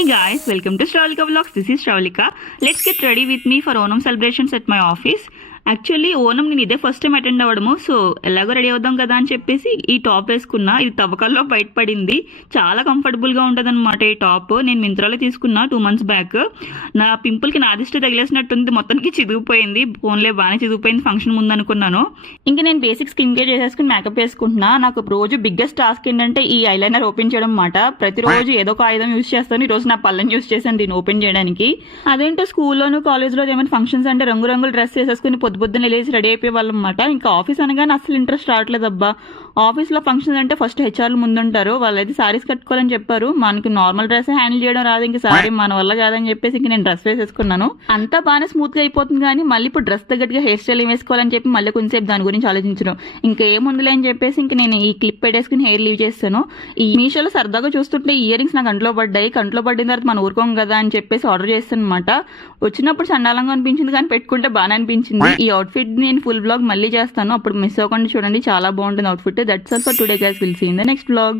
Hey guys, welcome to Shravalika Vlogs. This is Shravalika. Let's get ready with me for Onam celebrations at my office. Actually Onam నేను ఇదే first time attend అవ్వడము, so ఎలాగో ready అవుదాం కదా అని చెప్పేసి ఈ టాప్ వేసుకున్నా. ఇది తవ్వకాల్లో బయటపడింది. చాలా కంఫర్టబుల్గా ఉంటుంది అనమాట ఈ టాప్. నేను మింత్రాలో తీసుకున్నా 2 months బ్యాక్. నా పింపుల్కి నా దిష్టి తగిలేసినట్టుంది, మొత్తానికి చిదిగిపోయింది. ఫోన్లే బాగానే చిదిగిపోయింది ఫంక్షన్ ముందు అనుకున్నాను. ఇంకా నేను బేసిక్ స్కిన్ కేర్ చేసేసుకుని మేకప్ వేసుకుంటున్నా. నాకు రోజు బిగ్గెస్ట్ టాస్క్ ఏంటంటే ఈ ఐలైనర్ ఓపెన్ చేయడం అన్నమాట. ప్రతిరోజు ఏదో ఒక ఆయుధం యూస్ చేస్తాను. ఈ రోజు నా పళ్ళని యూస్ చేశాను దీన్ని ఓపెన్ చేయడానికి. అదేంటో స్కూల్లోను కాలేజ్లో ఏమైనా ఫంక్షన్స్ అంటే రంగురంగులు డ్రెస్ వేసేసుకుని పొద్దున్న లేచి రెడీ అయిపోయే వాళ్ళం అన్నమాట. ఇంకా ఆఫీస్ అనగానే అసలు ఇంట్రెస్ట్ రావట్లేదు అబ్బా. ఆఫీస్లో ఫంక్షన్స్ అంటే ఫస్ట్ హెచ్ఆర్లు ముందుంటారు, వాళ్ళైతే సారీస్ కట్టుకోవాలని చెప్పారు. మనకి నార్మల్ డ్రెస్ హ్యాండిల్ చేయడం రాదు, ఇంకా సారీ మన వల్ల కాదని చెప్పేసి ఇంక నేను డ్రెస్ వేసేసుకున్నాను. అంతా బాగానే స్మూత్గా అయిపోతుంది, కానీ మళ్ళీ ఇప్పుడు డ్రెస్ తగ్గట్టుగా హెయిర్ స్టైల్ వేసుకోవాలని చెప్పి మళ్ళీ కొంచెంసేపు దాని గురించి ఆలోచించడం. ఇంకా ఏముందిలే అని చెప్పేసి ఇంక నేను ఈ క్లిప్ పెట్టేసుకుని హెయిర్ లీవ్ చేస్తాను. ఈ మీషోలో సరదాగా చూస్తుంటే ఇయర్ రింగ్స్ నాకు కంట్లో పడ్డాయి. కంట్లో పడిన తర్వాత మనం ఊరుకోం కదా అని చెప్పేసి ఆర్డర్ చేస్తాను అనమాట. వచ్చినప్పుడు చండాలంగా అనిపించింది, కానీ పెట్టుకుంటే బాగా అనిపించింది. ఈ అవుట్ఫిట్ నేను ఫుల్ బ్లాగ్ మళ్ళీ చేస్తాను, అప్పుడు మిస్ అవ్వకుండా చూడండి. చాలా బాగుంటుంది outfit. That's all for today guys. Will see in the next blog.